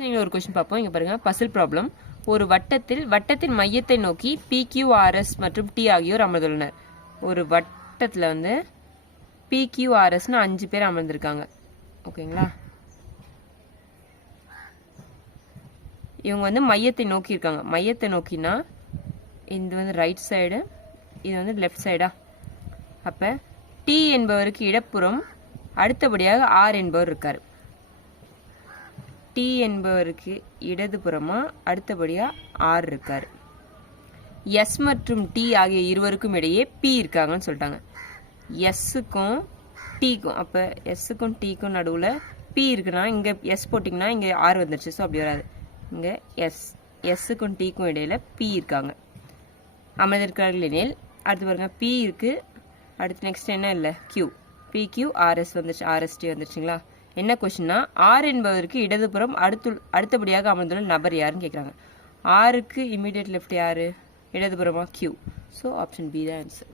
நீங்கள் ஒரு கொஸ்டின் பார்ப்போம். இங்கே பாருங்கள், பசில் ப்ராப்ளம். ஒரு வட்டத்தின் மையத்தை நோக்கி PQRS மற்றும் T ஆகியோர் அமர்ந்துள்ளனர். ஒரு வட்டத்தில் வந்து PQRSனு 5 பேர் அமர்ந்திருக்காங்க. ஓகேங்களா? இவங்க வந்து மையத்தை நோக்கி இருக்காங்க. மையத்தை நோக்கினா இது வந்து ரைட் சைடு, இது வந்து லெஃப்ட் சைடா. அப்போ T என்பவருக்கு இடப்புறம், அடுத்தபடியாக R என்பவர் இருக்கார். T என்பவருக்கு இடதுபுறமா, அடுத்தபடியாக R இருக்கார். S மற்றும் T ஆகிய இருவருக்கும் இடையே P இருக்காங்கன்னு சொல்லிட்டாங்க. Sக்கும் Tக்கும், அப்போ Sக்கும் Tக்கும் நடுவில் P இருக்குன்னா இங்கே S போட்டிங்கன்னா இங்கே R வந்துருச்சு. ஸோ அப்படி வராது. இங்கே Sக்கும் Tக்கும் இடையில் P இருக்காங்க, அமர்ந்திருக்கிறார்கள் எனில். அடுத்து பாருங்கள், P இருக்குது. அடுத்து நெக்ஸ்ட் என்ன இல்லை, Q. PQRS வந்துருச்சு, RST வந்துருச்சுங்களா? என்ன கொஸ்டின்னா, R என்பவருக்கு இடதுபுறம் அடுத்தபடியாக அமர்ந்துள்ள நபர் யாருன்னு கேட்குறாங்க. Rக்கு இமீடியட் லெஃப்ட் யார்? இடதுபுறமா Q. ஸோ ஆப்ஷன் B தான் ஆன்சர்.